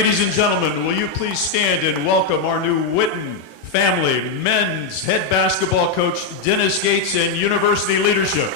Ladies and gentlemen, will you please stand and welcome our new Witten family men's head basketball coach, Dennis Gates, and university leadership.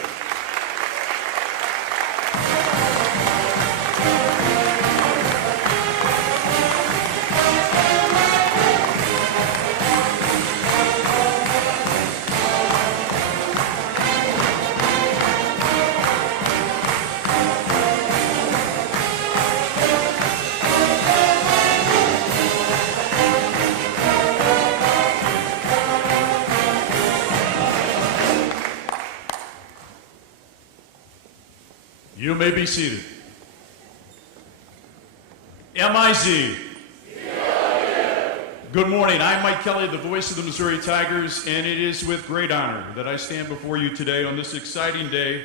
You may be seated. MIZ. Good morning. I'm Mike Kelly, the voice of the Missouri Tigers, and it is with great honor that I stand before you today on this exciting day.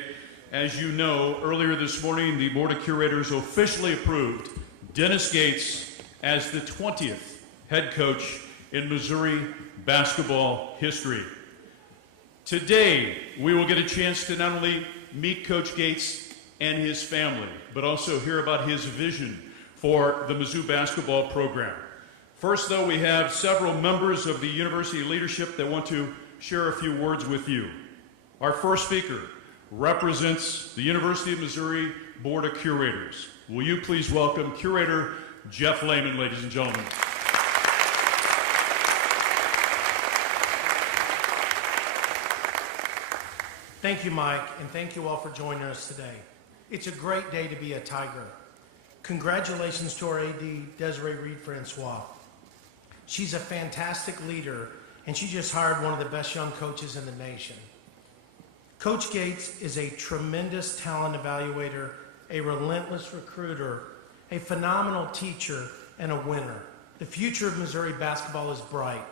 As you know, earlier this morning, the Board of Curators officially approved Dennis Gates as the 20th head coach in Missouri basketball history. Today, we will get a chance to not only meet Coach Gates and his family, but also hear about his vision for the Mizzou basketball program. First, though, we have several members of the university leadership that want to share a few words with you. Our first speaker represents the University of Missouri Board of Curators. Will you please welcome Curator Jeff Lehman, ladies and gentlemen. Thank you, Mike, and thank you all for joining us today. It's a great day to be a Tiger. Congratulations to our AD, Desiree Reed-Francois. She's a fantastic leader, and she just hired one of the best young coaches in the nation. Coach Gates is a tremendous talent evaluator, a relentless recruiter, a phenomenal teacher, and a winner. The future of Missouri basketball is bright.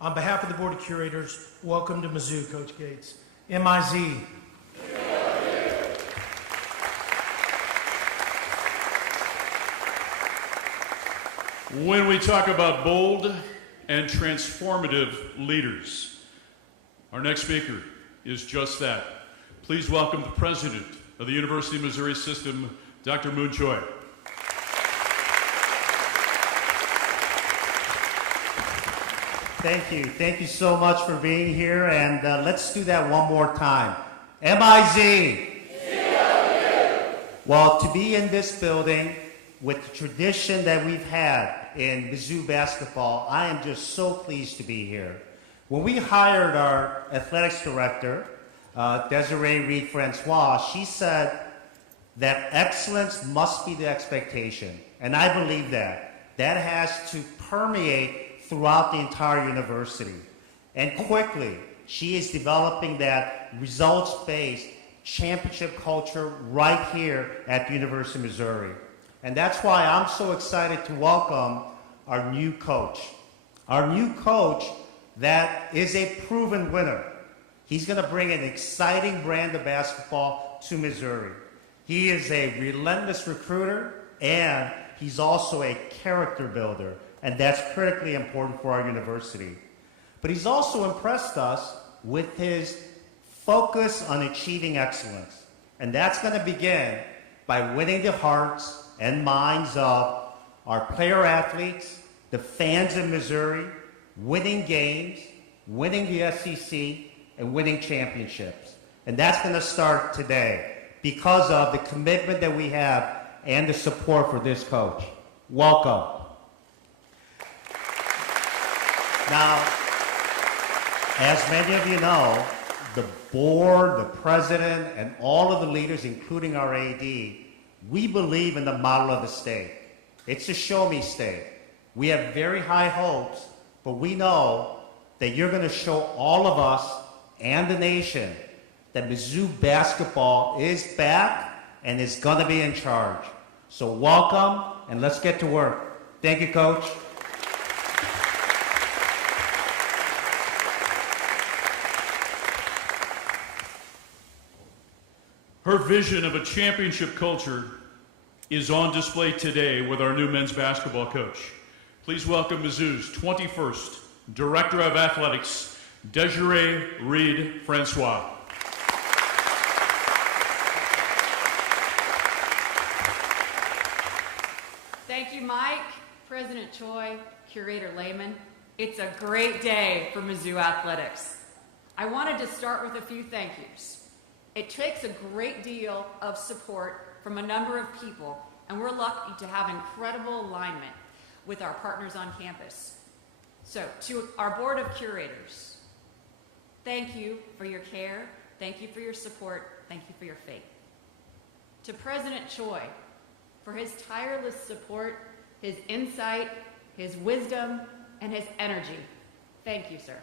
On behalf of the Board of Curators, welcome to Mizzou, Coach Gates. MIZ. When we talk about bold and transformative leaders, our next speaker is just that. Please welcome the president of the University of Missouri System, Dr. Moon Choi. Thank you. Thank you so much for being here, and let's do that one more time. MIZ. Well, to be in this building with the tradition that we've had in Mizzou basketball, I am just so pleased to be here. When we hired our athletics director, Desiree Reed-Francois, she said that excellence must be the expectation, and I believe that. That has to permeate throughout the entire university. And quickly, she is developing that results-based championship culture right here at the University of Missouri. And that's why I'm so excited to welcome our new coach. Our new coach that is a proven winner. He's going to bring an exciting brand of basketball to Missouri. He is a relentless recruiter, and he's also a character builder, and that's critically important for our university. But he's also impressed us with his focus on achieving excellence. And that's going to begin by winning the hearts and minds of our player athletes, the fans in Missouri, winning games, winning the SEC, and winning championships. And that's going to start today because of the commitment that we have and the support for this coach. Welcome. Now, as many of you know, the board, the president, and all of the leaders, including our AD, we believe in the model of the state. It's a show-me state. We have very high hopes, but we know that you're going to show all of us and the nation that Mizzou basketball is back and is going to be in charge. So welcome, and let's get to work. Thank you, Coach. Her vision of a championship culture is on display today with our new men's basketball coach. Please welcome Mizzou's 21st Director of Athletics, Desiree Reed-Francois. Thank you, Mike. President Choi, Curator Lehman, it's a great day for Mizzou Athletics. I wanted to start with a few thank yous. It takes a great deal of support from a number of people, and we're lucky to have incredible alignment with our partners on campus. So, to our Board of Curators, thank you for your care, thank you for your support, thank you for your faith. To President Choi, for his tireless support, his insight, his wisdom, and his energy, thank you, sir.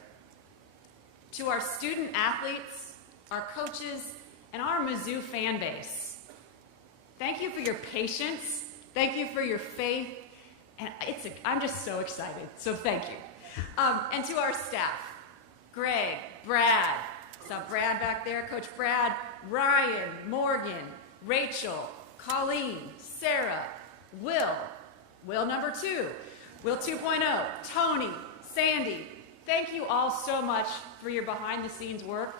To our student athletes, our coaches, and our Mizzou fan base, thank you for your patience, thank you for your faith, and I'm just so excited, so thank you. And to our staff, Greg, Brad, saw Brad back there, Coach Brad, Ryan, Morgan, Rachel, Colleen, Sarah, Will number 2, Will 2.0, Tony, Sandy, thank you all so much for your behind-the-scenes work.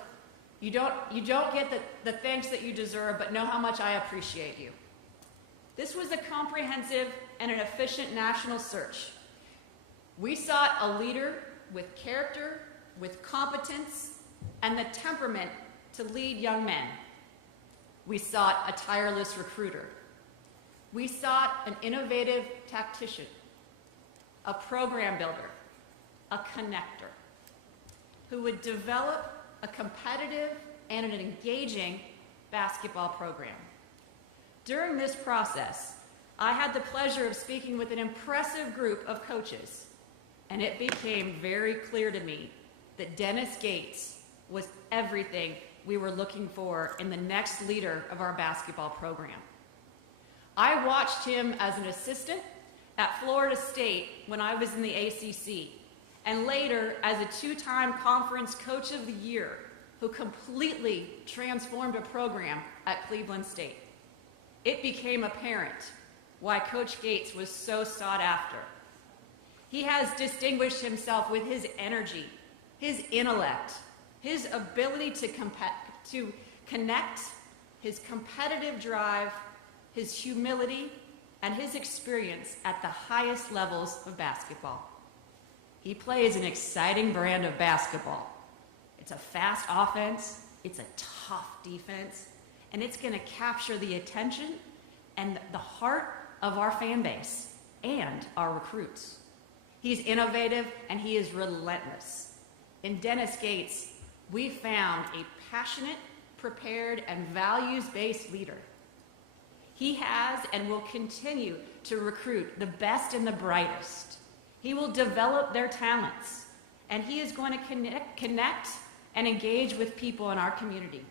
You don't get the thanks that you deserve, but know how much I appreciate you. This was a comprehensive and an efficient national search. We sought a leader with character, with competence, and the temperament to lead young men. We sought a tireless recruiter. We sought an innovative tactician, a program builder, a connector, who would develop a competitive and an engaging basketball program. During this process, I had the pleasure of speaking with an impressive group of coaches, and it became very clear to me that Dennis Gates was everything we were looking for in the next leader of our basketball program. I watched him as an assistant at Florida State when I was in the ACC, and later as a 2-time conference coach of the year who completely transformed a program at Cleveland State. It became apparent why Coach Gates was so sought after. He has distinguished himself with his energy, his intellect, his ability to connect, his competitive drive, his humility, and his experience at the highest levels of basketball. He plays an exciting brand of basketball. It's a fast offense, it's a tough defense, and it's going to capture the attention and the heart of our fan base and our recruits. He's innovative and he is relentless. In Dennis Gates, we found a passionate, prepared, and values-based leader. He has and will continue to recruit the best and the brightest. He will develop their talents, and he is going to connect and engage with people in our community.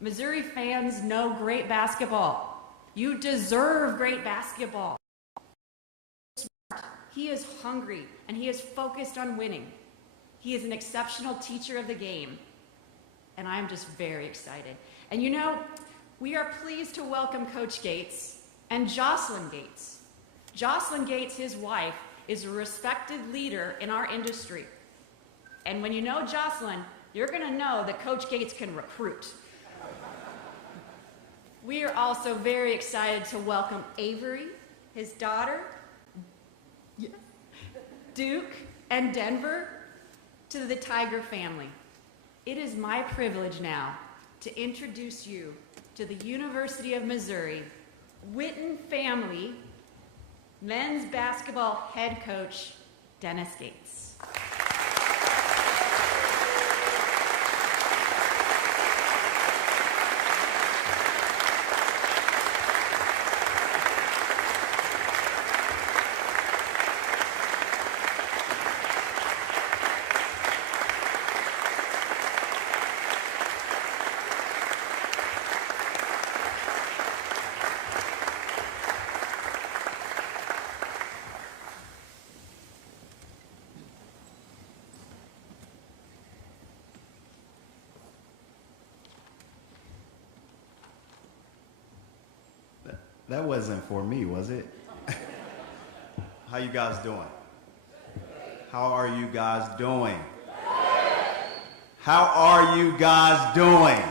Missouri fans know great basketball. You deserve great basketball. He is hungry, and he is focused on winning. He is an exceptional teacher of the game, and I'm just very excited. And you know, we are pleased to welcome Coach Gates and Jocelyn Gates. Jocelyn Gates, his wife, is a respected leader in our industry. And when you know Jocelyn, you're going to know that Coach Gates can recruit. We are also very excited to welcome Avery, his daughter, Duke, and Denver to the Tiger family. It is my privilege now to introduce you to the University of Missouri Witten family men's basketball head coach, Dennis Gates. That wasn't for me, was it? How you guys doing? How are you guys doing? How are you guys doing?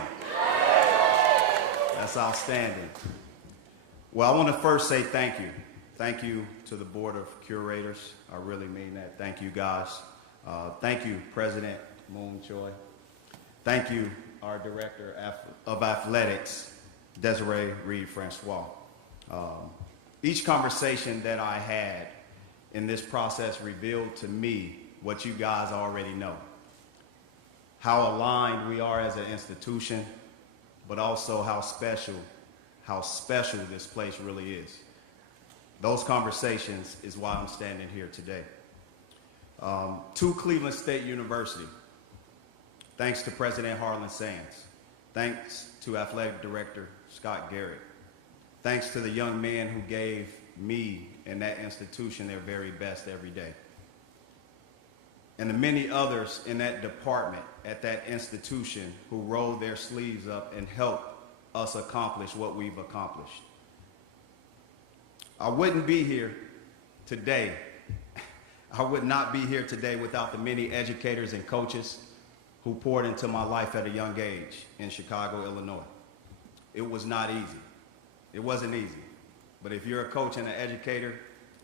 That's outstanding. Well, I want to first say thank you. Thank you to the Board of Curators. I really mean that. Thank you, guys. Thank you, President Moon Choi. Thank you, our Director of Athletics, Desiree Reed-Francois. Each conversation that I had in this process revealed to me what you guys already know. How aligned we are as an institution, but also how special this place really is. Those conversations is why I'm standing here today. To Cleveland State University, thanks to President Harlan Sands, thanks to Athletic Director Scott Garrett, thanks to the young men who gave me and that institution their very best every day, and the many others in that department at that institution who rolled their sleeves up and helped us accomplish what we've accomplished. I wouldn't be here today. I would not be here today without the many educators and coaches who poured into my life at a young age in Chicago, Illinois. It was not easy. It wasn't easy. But if you're a coach and an educator,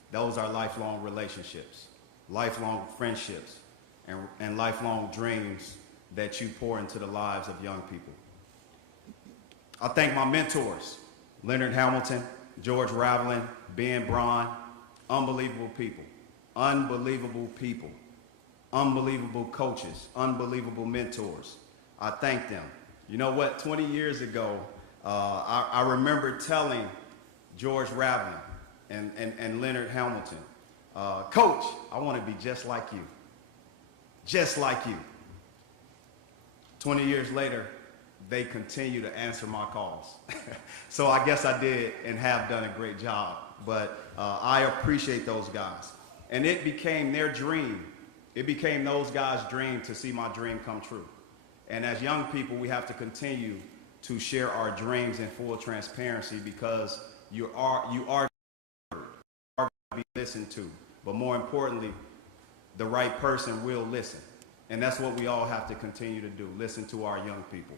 those are lifelong relationships, lifelong friendships, and lifelong dreams that you pour into the lives of young people. I thank my mentors, Leonard Hamilton, George Raveling, Ben Braun, unbelievable people, unbelievable coaches, unbelievable mentors. I thank them. You know what, 20 years ago, I remember telling George Raveling and Leonard Hamilton, Coach, I want to be just like you. Just like you. 20 years later, they continue to answer my calls. So I guess I did and have done a great job, but I appreciate those guys. And it became their dream. It became those guys' dream to see my dream come true. And as young people, we have to continue to share our dreams in full transparency, because you are going to be listened to. But more importantly, the right person will listen. And that's what we all have to continue to do, listen to our young people.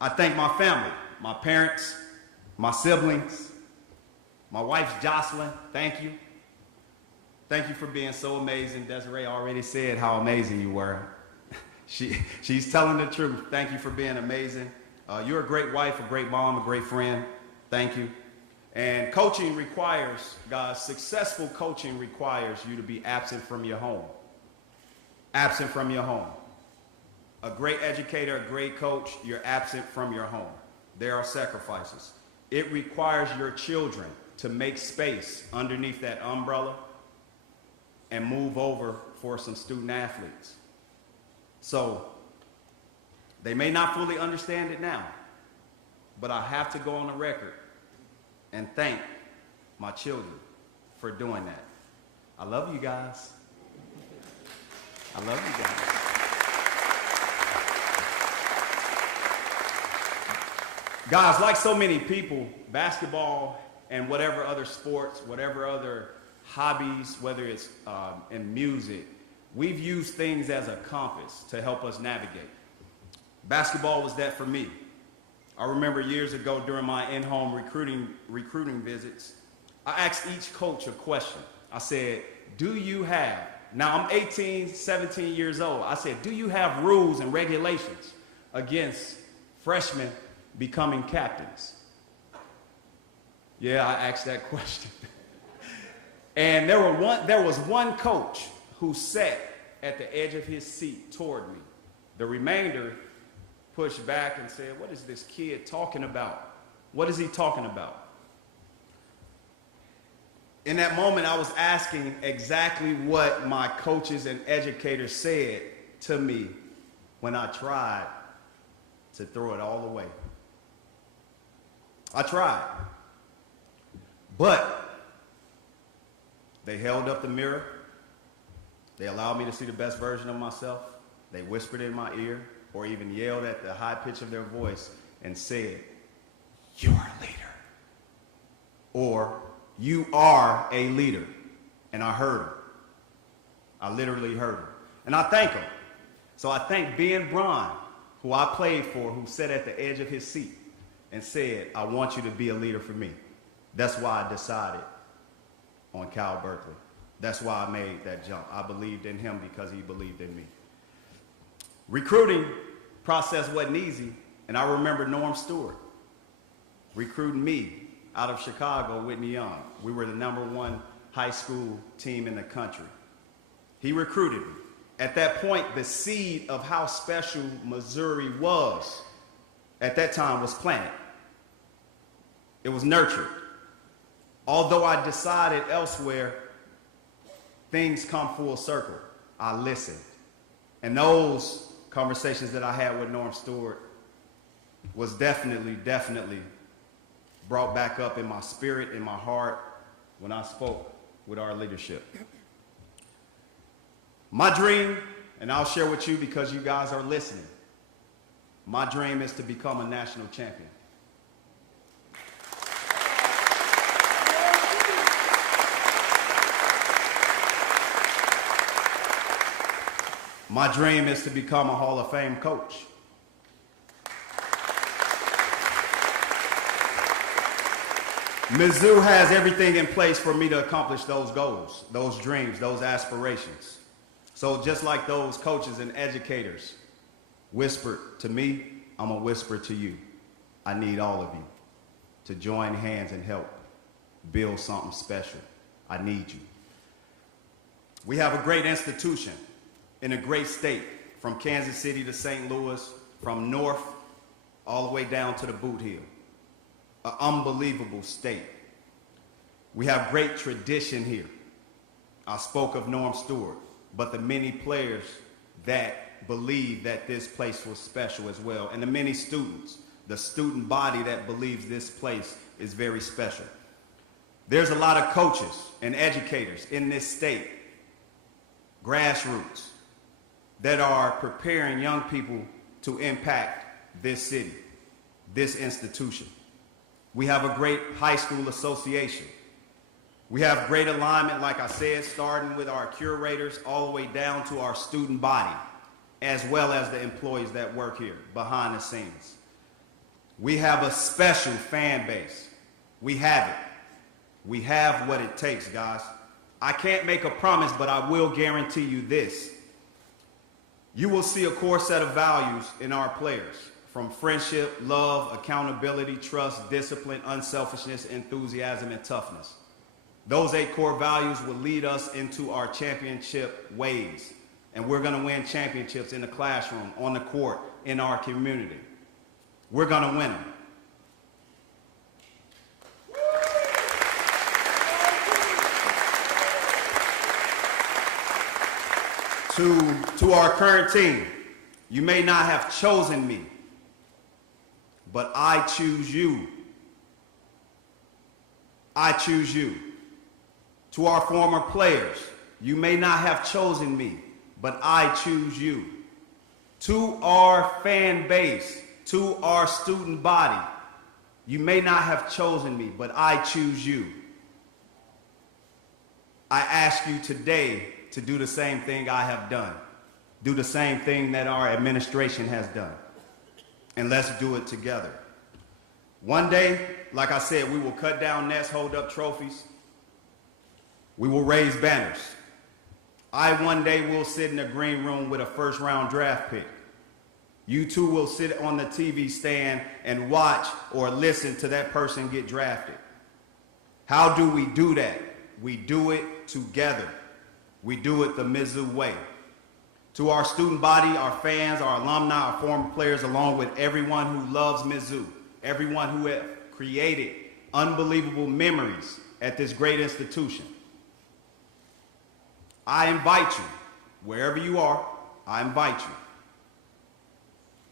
I thank my family, my parents, my siblings, my wife Jocelyn, thank you. Thank you for being so amazing. Desiree already said how amazing you were. She's telling the truth. Thank you for being amazing. You're a great wife, a great mom, a great friend. Thank you. And coaching requires, guys, successful coaching requires you to be absent from your home. Absent from your home. A great educator, a great coach, you're absent from your home. There are sacrifices. It requires your children to make space underneath that umbrella and move over for some student athletes. So they may not fully understand it now, but I have to go on the record and thank my children for doing that. I love you guys. I love you guys. Guys, like so many people, basketball and whatever other sports, whatever other hobbies, whether it's in music, we've used things as a compass to help us navigate. Basketball was that for me. I remember years ago during my in-home recruiting visits, I asked each coach a question. I said, do you have, now I'm 18, 17 years old. I said, do you have rules and regulations against freshmen becoming captains? Yeah, I asked that question. And there was one coach who sat at the edge of his seat toward me. The remainder pushed back and said, what is this kid talking about? What is he talking about? In that moment, I was asking exactly what my coaches and educators said to me when I tried to throw it all away. I tried. But they held up the mirror. They allowed me to see the best version of myself. They whispered in my ear or even yelled at the high pitch of their voice and said, "You're a leader." Or, "You are a leader." And I heard them. I literally heard them. And I thank them. So I thank Ben Braun, who I played for, who sat at the edge of his seat and said, "I want you to be a leader for me." That's why I decided on Cal Berkeley. That's why I made that jump. I believed in him because he believed in me. Recruiting process wasn't easy, and I remember Norm Stewart recruiting me out of Chicago, Whitney Young. We were the #1 high school team in the country. He recruited me. At that point, the seed of how special Missouri was at that time was planted. It was nurtured. Although I decided elsewhere, things come full circle. I listened. And those conversations that I had with Norm Stewart was definitely brought back up in my spirit, in my heart, when I spoke with our leadership. My dream, and I'll share with you because you guys are listening, my dream is to become a national champion. My dream is to become a Hall of Fame coach. Mizzou has everything in place for me to accomplish those goals, those dreams, those aspirations. So just like those coaches and educators whispered to me, I'm gonna whisper to you. I need all of you to join hands and help build something special. I need you. We have a great institution in a great state, from Kansas City to St. Louis, from north all the way down to the Boot Heel. An unbelievable state. We have great tradition here. I spoke of Norm Stewart, but the many players that believe that this place was special as well, and the many students, the student body that believes this place is very special. There's a lot of coaches and educators in this state, grassroots, that are preparing young people to impact this city, this institution. We have a great high school association. We have great alignment, like I said, starting with our curators all the way down to our student body, as well as the employees that work here behind the scenes. We have a special fan base. We have it. We have what it takes, guys. I can't make a promise, but I will guarantee you this. You will see a core set of values in our players, from friendship, love, accountability, trust, discipline, unselfishness, enthusiasm, and toughness. Those 8 core values will lead us into our championship ways. And we're going to win championships in the classroom, on the court, in our community. We're going to win them. To our current team, you may not have chosen me, but I choose you. I choose you. To our former players, you may not have chosen me, but I choose you. To our fan base, to our student body, you may not have chosen me, but I choose you. I ask you today to do the same thing I have done. Do the same thing that our administration has done. And let's do it together. One day, like I said, we will cut down nets, hold up trophies. We will raise banners. I one day will sit in the green room with a first-round draft pick. You too will sit on the TV stand and watch or listen to that person get drafted. How do we do that? We do it together. We do it the Mizzou way. To our student body, our fans, our alumni, our former players, along with everyone who loves Mizzou, everyone who has created unbelievable memories at this great institution, I invite you, wherever you are, I invite you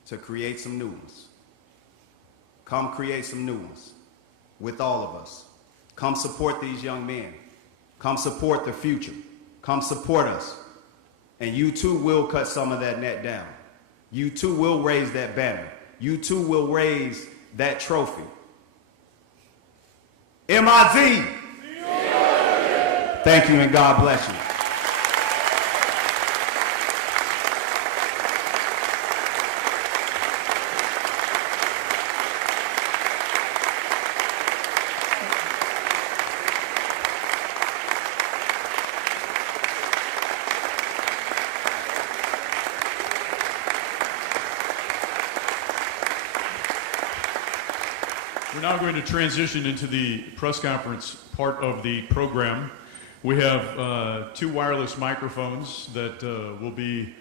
to create some new ones. Come create some new ones with all of us. Come support these young men. Come support the future. Come support us. And you too will cut some of that net down. You too will raise that banner. You too will raise that trophy. MIZ! Thank you and God bless you. now going to transition into the press conference part of the program. We have 2 wireless microphones that will be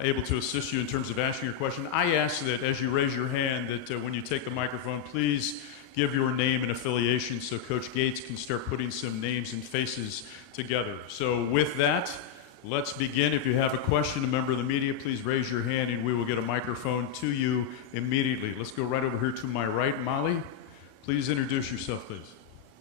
able to assist you in terms of asking your question. I ask that as you raise your hand that when you take the microphone, please give your name and affiliation so Coach Gates can start putting some names and faces together. So with that, let's begin. If you have a question, a member of the media, please raise your hand and we will get a microphone to you immediately. Let's go right over here to my right. Molly, please introduce yourself, please.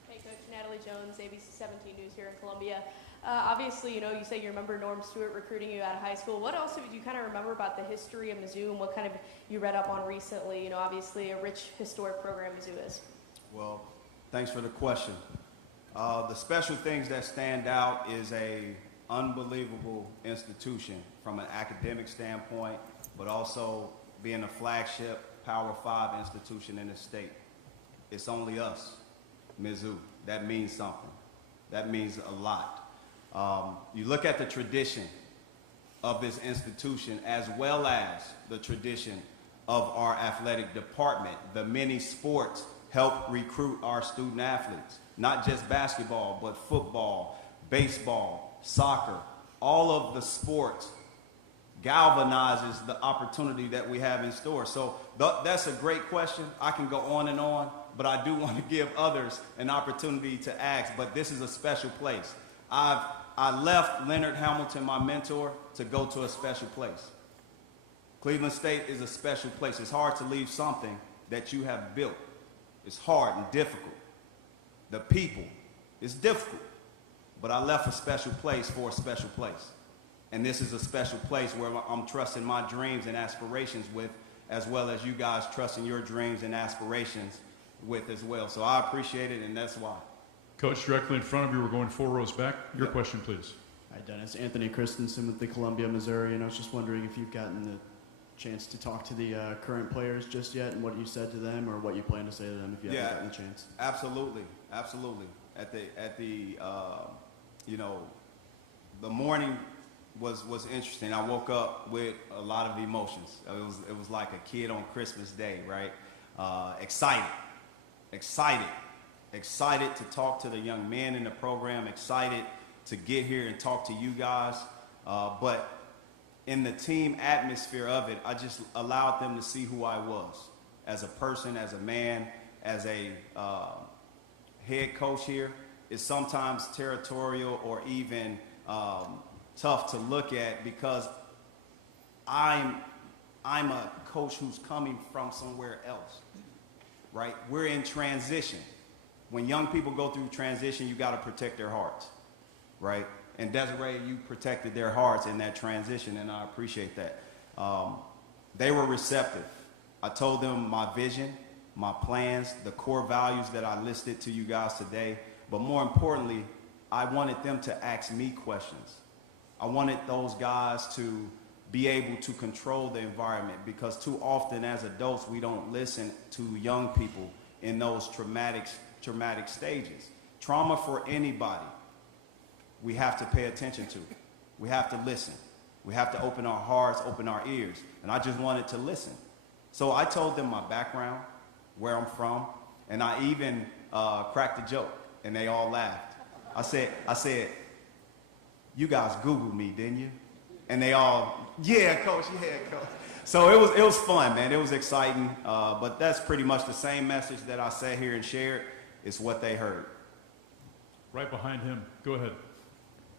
Hey, Coach. Natalie Jones, ABC 17 News here in Columbia. Obviously, you say you remember Norm Stewart recruiting you out of high school. What else do you kind of remember about the history of Mizzou and what kind of you read up on recently? Obviously a rich historic program Mizzou is. Well, thanks for the question. The special things that stand out is a unbelievable institution from an academic standpoint, but also being a flagship Power 5 institution in the state. It's only us, Mizzou. That means something. That means a lot. You look at the tradition of this institution as well as the tradition of our athletic department. The many sports help recruit our student athletes, not just basketball, but football, baseball, soccer. All of the sports galvanizes the opportunity that we have in store. So that's a great question. I can go on, but I do want to give others an opportunity to ask, but this is a special place. I left Leonard Hamilton, my mentor, to go to a special place. Cleveland State is a special place. It's hard to leave something that you have built. It's hard and difficult. The people, it's difficult. But I left a special place for a special place. And this is a special place where I'm trusting my dreams and aspirations with, as well as you guys trusting your dreams and aspirations with as well. So I appreciate it, and that's why. Coach, directly in front of you, we're going 4 rows back. Your question, please. Hi, Dennis. Anthony Christensen with the Columbia, Missouri, and I was just wondering if you've gotten the chance to talk to the current players just yet and what you said to them or what you plan to say to them if you haven't gotten the chance. Absolutely. The morning was interesting. I woke up with a lot of emotions. It was like a kid on Christmas Day, right? Excited to talk to the young men in the program, excited to get here and talk to you guys. But in the team atmosphere of it, I just allowed them to see who I was as a person, as a man, as a head coach here. It's sometimes territorial or even tough to look at because I'm a coach who's coming from somewhere else, right? We're in transition. When young people go through transition, you got to protect their hearts, right? And Desiree, you protected their hearts in that transition, and I appreciate that. They were receptive. I told them my vision, my plans, the core values that I listed to you guys today, but more importantly, I wanted them to ask me questions. I wanted those guys to be able to control the environment because too often as adults, we don't listen to young people in those traumatic stages. Trauma for anybody, we have to pay attention to. We have to listen. We have to open our hearts, open our ears. And I just wanted to listen. So I told them my background, where I'm from, and I even cracked a joke, and they all laughed. I said, you guys Googled me, didn't you? And they all, yeah, coach. So it was fun, man. It was exciting. But that's pretty much the same message that I sat here and shared. It's what they heard. Right behind him. Go ahead.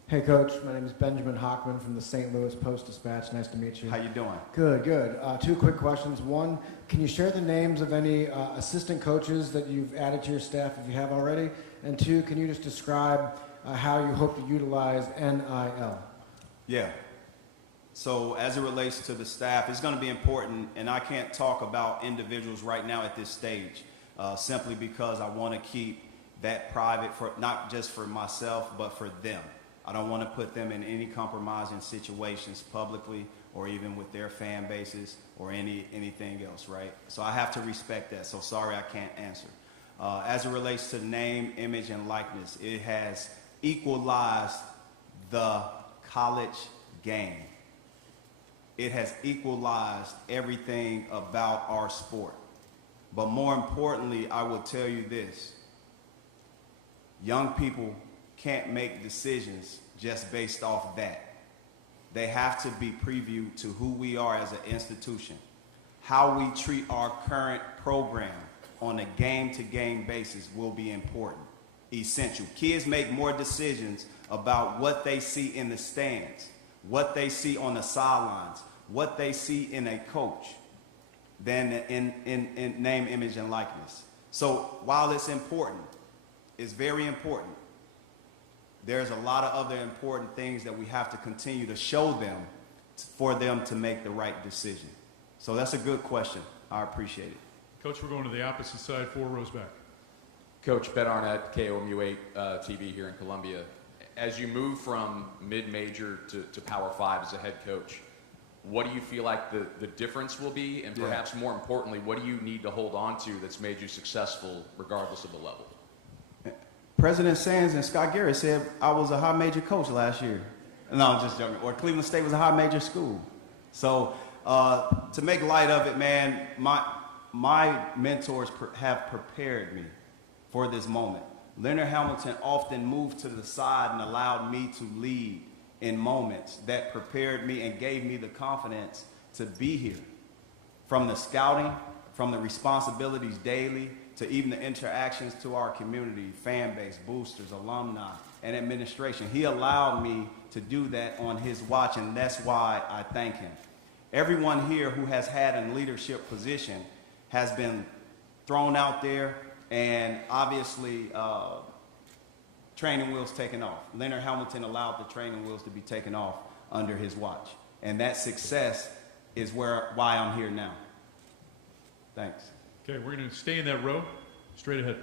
Hey, Coach. My name is Benjamin Hockman from the St. Louis Post-Dispatch. Nice to meet you. How you doing? Good. 2 quick questions. One, can you share the names of any assistant coaches that you've added to your staff if you have already? And 2, can you just describe how you hope to utilize NIL? Yeah. So as it relates to the staff, it's going to be important, and I can't talk about individuals right now at this stage, simply because I want to keep that private, for not just for myself, but for them. I don't want to put them in any compromising situations publicly or even with their fan bases or anything else, right? So I have to respect that. So sorry I can't answer. As it relates to name, image, and likeness, it has equalized the college game. It has equalized everything about our sport. But more importantly, I will tell you this. Young people can't make decisions just based off that. They have to be previewed to who we are as an institution. How we treat our current program on a game-to-game basis will be important, essential. Kids make more decisions about what they see in the stands, what they see on the sidelines, what they see in a coach, than in name, image, and likeness. So while it's important, it's very important, there's a lot of other important things that we have to continue to show them for them to make the right decision. So that's a good question. I appreciate it. Coach, we're going to the opposite side, 4 rows back. Coach Ben Arnett, KOMU 8 TV here in Columbia. As you move from mid-major to Power 5 as a head coach, what do you feel like the difference will be? And perhaps more importantly, what do you need to hold on to that's made you successful regardless of the level? President Sands and Scott Garrett said I was a high major coach last year. No, I'm just joking. Or Cleveland State was a high major school. So to make light of it, man, my mentors have prepared me for this moment. Leonard Hamilton often moved to the side and allowed me to lead in moments that prepared me and gave me the confidence to be here. From the scouting, from the responsibilities daily, to even the interactions to our community, fan base, boosters, alumni, and administration. He allowed me to do that on his watch, and that's why I thank him. Everyone here who has had a leadership position has been thrown out there, and obviously training wheels taken off. Leonard Hamilton allowed the training wheels to be taken off under his watch, and that success is why I'm here now. Thanks. Okay, we're going to stay in that row. Straight ahead.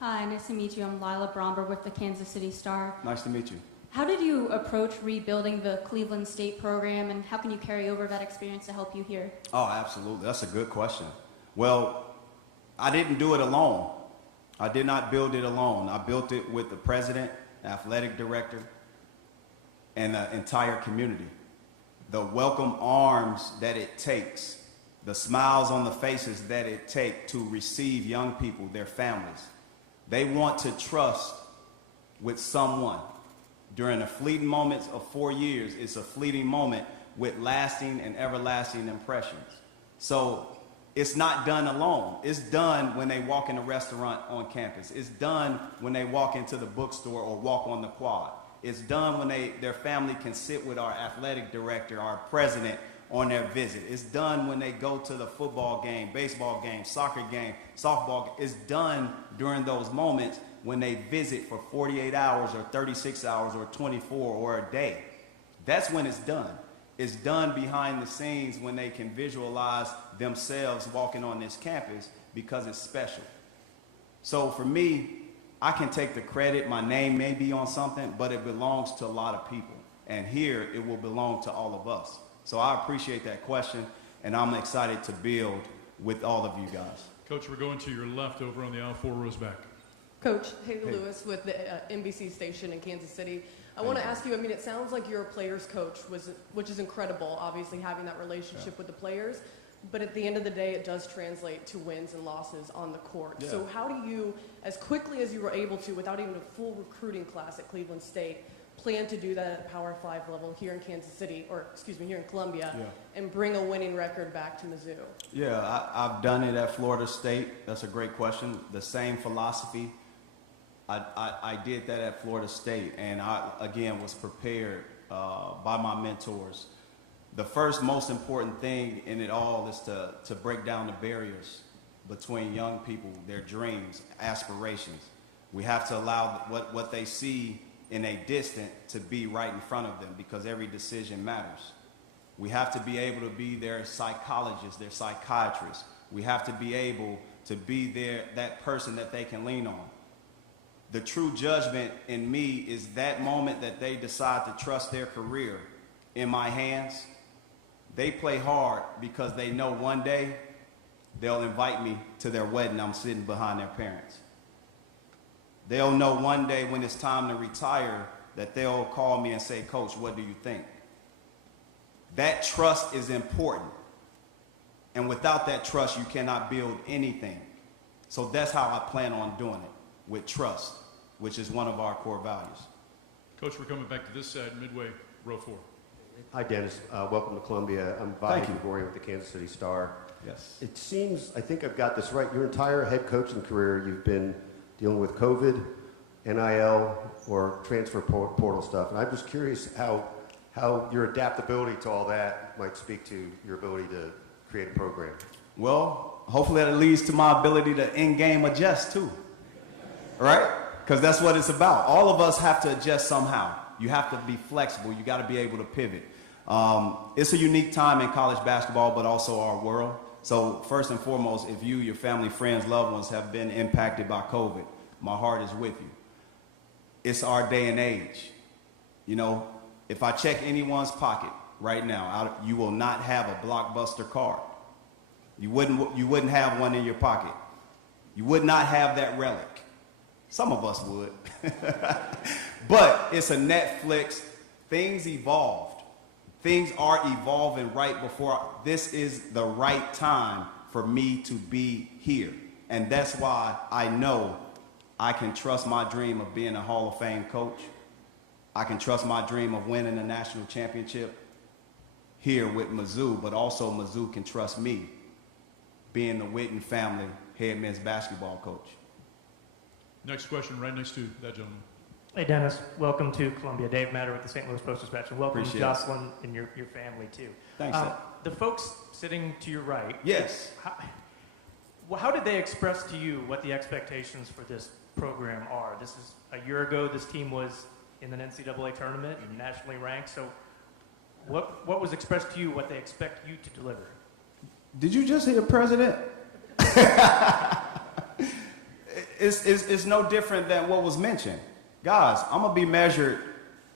Hi, nice to meet you. I'm Lila Bromber with the Kansas City Star. Nice to meet you. How did you approach rebuilding the Cleveland State program, and how can you carry over that experience to help you here? Oh, absolutely. That's a good question. Well, I didn't do it alone. I did not build it alone. I built it with the president, athletic director, and the entire community. The welcome arms that it takes, the smiles on the faces that it takes to receive young people, their families. They want to trust with someone. During the fleeting moments of 4 years, it's a fleeting moment with lasting and everlasting impressions. So it's not done alone. It's done when they walk in a restaurant on campus. It's done when they walk into the bookstore or walk on the quad. It's done when their family can sit with our athletic director, our president, on their visit. It's done when they go to the football game, baseball game, soccer game, softball game. It's done during those moments when they visit for 48 hours or 36 hours or 24 or a day. That's when it's done. It's done behind the scenes when they can visualize themselves walking on this campus because it's special. So for me, I can take the credit. My name may be on something, but it belongs to a lot of people. And here it will belong to all of us. So I appreciate that question, and I'm excited to build with all of you guys. Coach, we're going to your left over on the aisle, 4 rows back. Coach, Haley Lewis with the NBC station in Kansas City. I want to ask you, I mean, it sounds like you're a player's coach, which is incredible, obviously, having that relationship with the players. But at the end of the day, it does translate to wins and losses on the court. Yeah. So how do you, as quickly as you were able to, without even a full recruiting class at Cleveland State, plan to do that at Power 5 level here in Kansas City, or excuse me, here in Columbia, and bring a winning record back to Mizzou? Yeah, I've done it at Florida State. That's a great question. The same philosophy. I did that at Florida State, and I, again, was prepared by my mentors. The first most important thing in it all is to break down the barriers between young people, their dreams, aspirations. We have to allow what they see in a distance to be right in front of them, because every decision matters. We have to be able to be their psychologists, their psychiatrists. We have to be able to be that person that they can lean on. The true judgment in me is that moment that they decide to trust their career in my hands. They play hard because they know one day they'll invite me to their wedding. I'm sitting behind their parents. They'll know one day when it's time to retire that they'll call me and say, "Coach, what do you think?" That trust is important. And without that trust, you cannot build anything. So that's how I plan on doing it, with trust, which is one of our core values. Coach, we're coming back to this side, midway, row 4. Hi, Dennis. Welcome to Columbia. I'm Vahe Gregorian with the Kansas City Star. Yes. It seems, I think I've got this right, your entire head coaching career, you've been dealing with COVID, NIL, or transfer portal stuff. And I'm just curious how your adaptability to all that might speak to your ability to create a program. Well, hopefully that leads to my ability to in-game adjust too, right? Because that's what it's about. All of us have to adjust somehow. You have to be flexible. You got to be able to pivot. It's a unique time in college basketball, but also our world. So first and foremost, if you, your family, friends, loved ones have been impacted by COVID, my heart is with you. It's our day and age. You know, if I check anyone's pocket right now, you will not have a Blockbuster card. You wouldn't have one in your pocket. You would not have that relic. Some of us would. But it's a Netflix. Things evolved. Things are evolving right before. This is the right time for me to be here. And that's why I know I can trust my dream of being a Hall of Fame coach. I can trust my dream of winning a national championship here with Mizzou, but also Mizzou can trust me being the Witten family head men's basketball coach. Next question, right next to that gentleman. Hey, Dennis. Welcome to Columbia. Dave Matter with the St. Louis Post-Dispatch. And welcome Appreciate Jocelyn and your family, too. Thanks, sir. The folks sitting to your right. Yes. How did they express to you what the expectations for this program are? This is a year ago, this team was in an NCAA tournament and nationally ranked. So what was expressed to you, what they expect you to deliver? Did you just hear President? It's no different than what was mentioned. Guys, I'm going to be measured.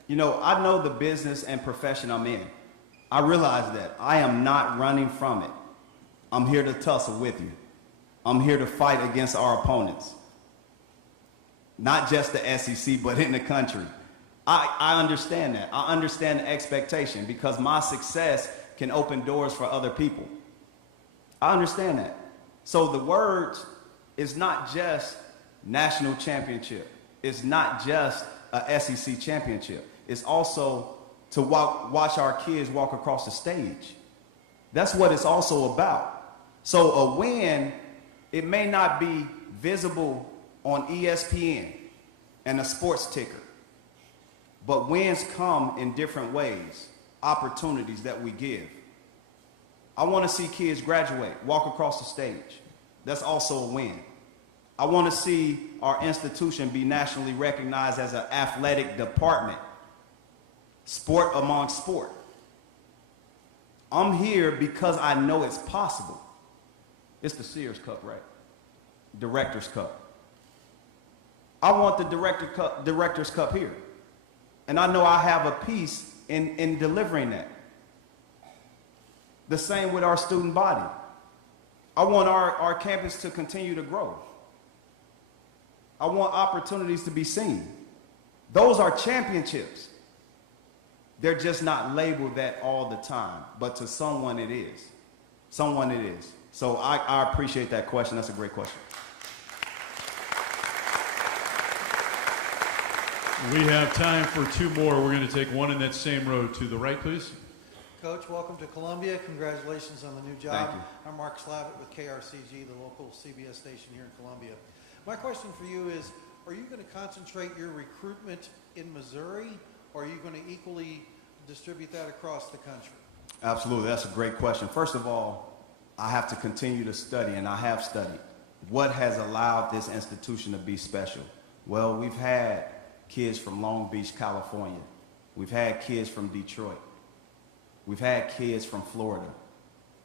You know, I know the business and profession I'm in. I realize that. I am not running from it. I'm here to tussle with you. I'm here to fight against our opponents. Not just the SEC, but in the country. I understand that. I understand the expectation because my success can open doors for other people. I understand that. So the words is not just national championship. It's not just a SEC championship. It's also to watch our kids walk across the stage. That's what it's also about. So a win, it may not be visible on ESPN and a sports ticker, but wins come in different ways, opportunities that we give. I want to see kids graduate, walk across the stage. That's also a win. I want to see our institution be nationally recognized as an athletic department, sport among sport. I'm here because I know it's possible. It's the Sears Cup, right? Director's Cup. I want the Director's Cup here. And I know I have a piece in delivering that. The same with our student body. I want our campus to continue to grow. I want opportunities to be seen. Those are championships. They're just not labeled that all the time, but to someone it is. Someone it is. So I appreciate that question. That's a great question. We have time for 2 more. We're going to take one in that same row to the right, please. Coach, welcome to Columbia. Congratulations on the new job. Thank you. I'm Mark Slavitt with KRCG, the local CBS station here in Columbia. My question for you is, are you going to concentrate your recruitment in Missouri, or are you going to equally distribute that across the country? Absolutely. That's a great question. First of all, I have to continue to study, and I have studied. What has allowed this institution to be special? Well, we've had kids from Long Beach, California. We've had kids from Detroit. We've had kids from Florida.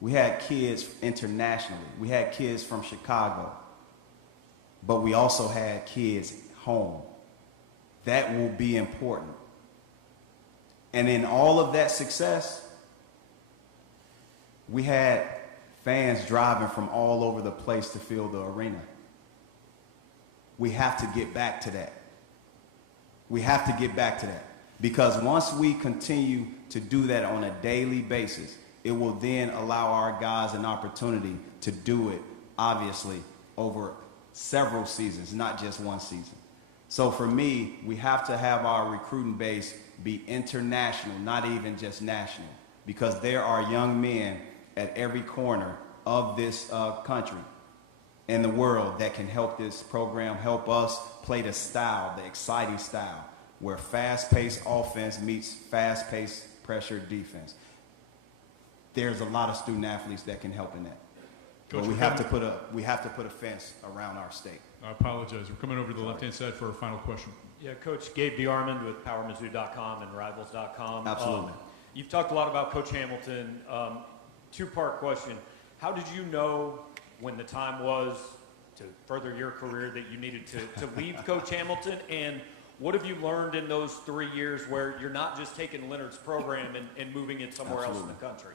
We had kids internationally. We had kids from Chicago. But we also had kids home. That will be important. And in all of that success, we had fans driving from all over the place to fill the arena. We have to get back to that. We have to get back to that. Because once we continue to do that on a daily basis, it will then allow our guys an opportunity to do it, obviously, over several seasons, not just one season. So for me, we have to have our recruiting base be international, not even just national, because there are young men at every corner of this country and the world that can help this program, help us play the style, the exciting style, where fast-paced offense meets fast-paced pressure defense. There's a lot of student athletes that can help in that. Coach, but we have to put a fence around our state. I apologize. We're coming over to the left-hand side for our final question. Yeah, Coach Gabe DeArmond with PowerMizzou.com and Rivals.com. Absolutely. You've talked a lot about Coach Hamilton. Two-part question. How did you know when the time was to further your career that you needed to leave Coach Hamilton? And what have you learned in those 3 years where you're not just taking Leonard's program and moving it somewhere else in the country?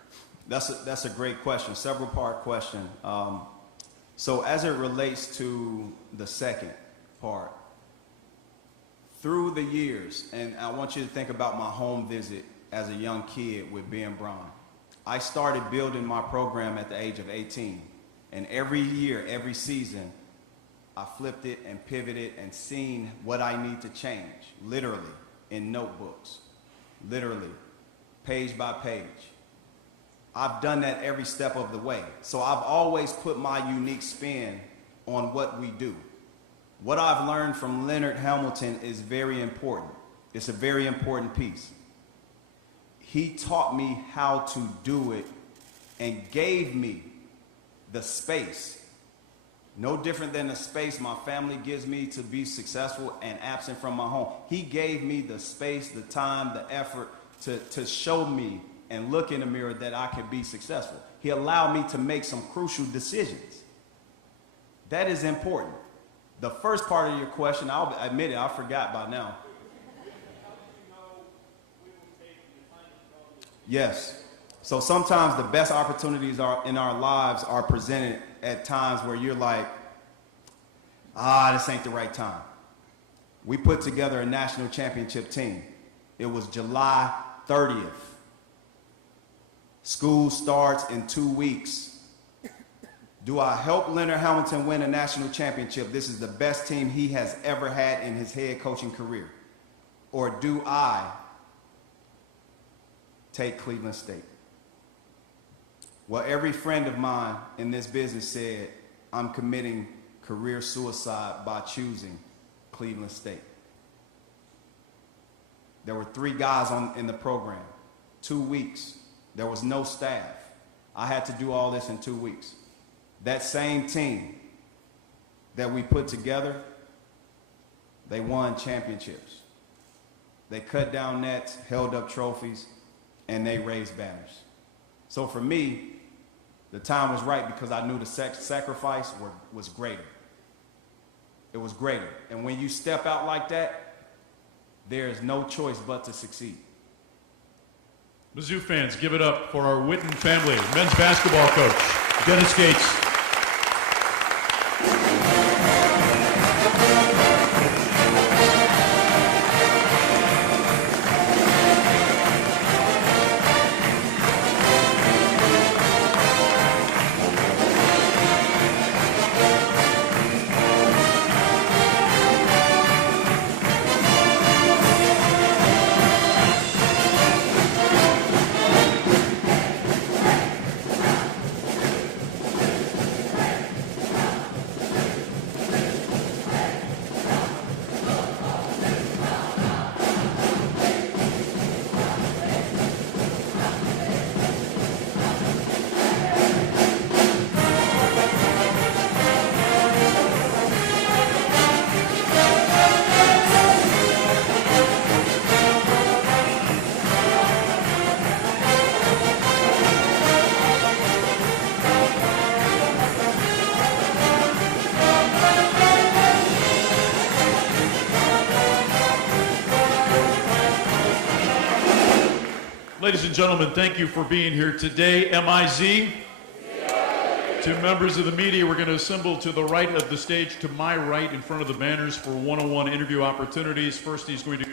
That's a great question, several-part question. So as it relates to the second part, through the years, and I want you to think about my home visit as a young kid with Ben Braun. I started building my program at the age of 18. And every year, every season, I flipped it and pivoted and seen what I need to change, literally, in notebooks, literally, page by page. I've done that every step of the way. So I've always put my unique spin on what we do. What I've learned from Leonard Hamilton is very important. It's a very important piece. He taught me how to do it and gave me the space. No different than the space my family gives me to be successful and absent from my home. He gave me the space, the time, the effort to show me and look in the mirror that I could be successful. He allowed me to make some crucial decisions. That is important. The first part of your question, I'll admit it, I forgot by now. Yes. So sometimes the best opportunities in our lives are presented at times where you're like, this ain't the right time. We put together a national championship team. It was July 30th. School starts in 2 weeks. Do I help Leonard Hamilton win a national championship? This is the best team he has ever had in his head coaching career. Or do I take Cleveland State? Well, every friend of mine in this business said, I'm committing career suicide by choosing Cleveland State. There were 3 guys in the program, 2 weeks. There was no staff. I had to do all this in 2 weeks. That same team that we put together, they won championships. They cut down nets, held up trophies, and they raised banners. So for me, the time was right because I knew the sacrifice was greater. It was greater. And when you step out like that, there is no choice but to succeed. Mizzou fans, give it up for our Witten family, men's basketball coach, Dennis Gates. Ladies and gentlemen, thank you for being here today. MIZ. To members of the media, we're going to assemble to the right of the stage, to my right, in front of the banners for one-on-one interview opportunities. First, he's going to